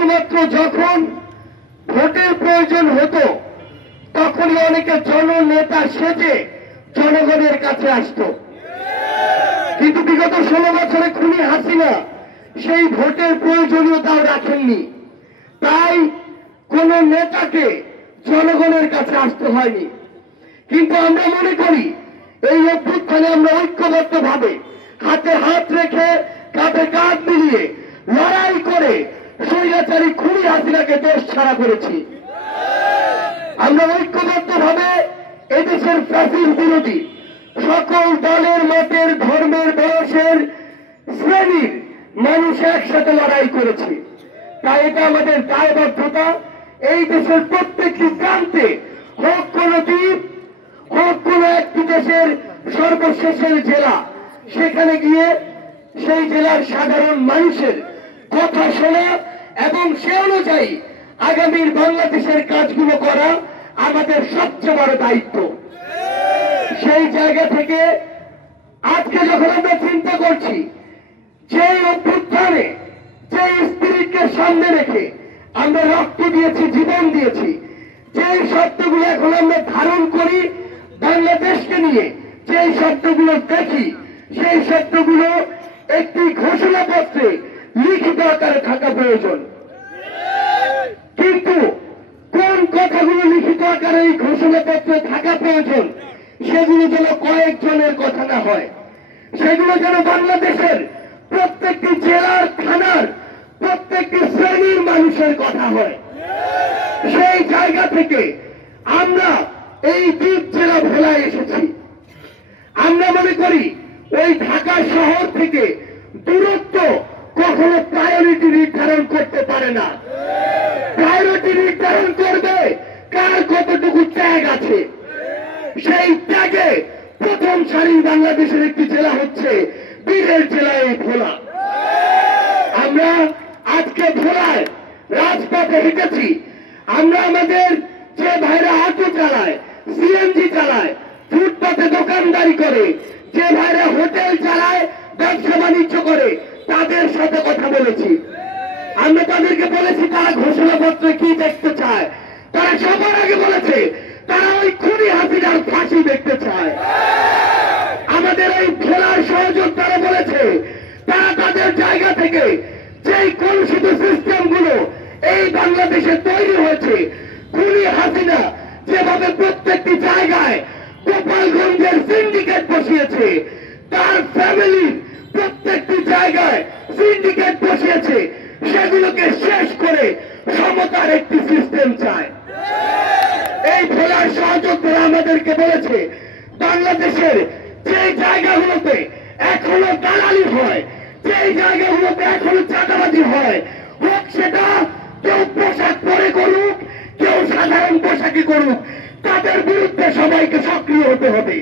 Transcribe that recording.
শুধুমাত্র যখন ভোটের প্রয়োজন হতো তখনই অনেকে জননেতা সেজে জনগণের কাছে আসতো। কিন্তু বিগত 16 বছরে খুনি হাসিনা সেই ভোটের প্রয়োজনীয়তাও রাখেননি, তাই কোন নেতাকে জনগণের কাছে আসতে হয়নি। কিন্তু আমরা মনে করি এই অভ্যুত্থানে আমরা ঐক্যবদ্ধভাবে হাতে হাত রেখে কাঁধে কাঁধ মিলিয়ে লড়াই করে স্বৈরাচারী খুনি হাসিনাকে দেশ ছাড়া করেছি। আমরা ঐক্যবদ্ধভাবে এদেশের ফ্যাসিস্ট বিরোধী সকল দলের, মতের, ধর্মের, বয়সের, শ্রেণীর মানুষ একসাথে লড়াই করেছি। তাই এটা আমাদের দায়বদ্ধতা, এই দেশের প্রত্যেকটি প্রান্তে, হোক কোন দ্বীপ, হোক কোন একটি দেশের সর্বশেষের জেলা, সেখানে গিয়ে সেই জেলার সাধারণ মানুষের কথা শোনা এবং সে অনুযায়ী আগামীর বাংলাদেশের কাজগুলো করা আমাদের সবচেয়ে বড় দায়িত্ব। সেই জায়গা থেকে আজকে যখন আমরা চিন্তা করছি যে অভ্যুত্থানে যে স্পিরিটকে সামনে রেখে আমরা রক্ত দিয়েছি, জীবন দিয়েছি, যে শব্দগুলো এখন আমরা ধারণ করি বাংলাদেশকে নিয়ে, যে শব্দগুলো দেখি সেই শব্দগুলো একটি ঘোষণাপত্রে লিখিত আকারে থাকা প্রয়োজন। কিন্তু কোন কথাগুলো লিখিত আকারে এই ঘোষণাপত্রে থাকা প্রয়োজন সেগুলো যেন কয়েকজনের কথা না হয়, সেগুলো যেন বাংলাদেশের প্রত্যেকটি জেলার, থানার প্রত্যেকটি শ্রেণীর মানুষের কথা হয়। সেই জায়গা থেকে আমরা এই দ্বীপ জেলা ভোলায় এসেছি। আমরা মনে করি ওই ঢাকা শহর থেকে দূরত্ব কখনো প্রায়োরিটি নির্ধারণ করতে পারে না। প্রায়োরিটি নির্ধারণ করবে কার কতটুকু ত্যাগ আছে। সেই ত্যাগে প্রথম সারির বাংলাদেশের একটি জেলা হচ্ছে বীরের জেলা এই ভোলা। আমরা আজকে ভোলায় রাজপথে হেঁটেছি। আমরা আমাদের যে ভাইরা অটো চালায়, সিএনজি চালায়, ফুটপাতে দোকানদারি করে, যে ভাইরা হোটেল চালায়, ব্যবসা বাণিজ্য করে, তাদের সাথে কথা বলেছি। আমরা তাদেরকে বলেছি তারা ঘোষণাপত্রে কি দেখতে চায়। তারা সবার আগে বলেছে তারা ওই খুনি হাসিনার ফাঁসি দেখতে চায়। আমাদের এই ভোলার সহযোদ্ধারা বলেছে তারা তাদের জায়গা থেকে যেই কলুষিত সিস্টেমগুলো এই বাংলাদেশে তৈরি হয়েছে, খুনি হাসিনা যেভাবে প্রত্যেকটি জায়গায় গোপালগঞ্জের সিন্ডিকেট বসিয়েছে, তার ফ্যামিলির প্রত্যেকটি জায়গায় সিন্ডিকেট বসিয়েছে, সেগুলোকে শেষ করে সমতার একটি সিস্টেম চায়। এই ভোলার সহযোদ্ধারা আমাদেরকে বলেছে বাংলাদেশের যে জায়গাগুলোতে এখনো দালালি হয়, যে জায়গাগুলোতে এখনো চাঁদাবাজি হয়, হোক সেটা কেউ পোশাক পরে করুক, কেউ সাধারণ পোশাকই করুক, তাদের বিরুদ্ধে সবাইকে সক্রিয় হতে হবে।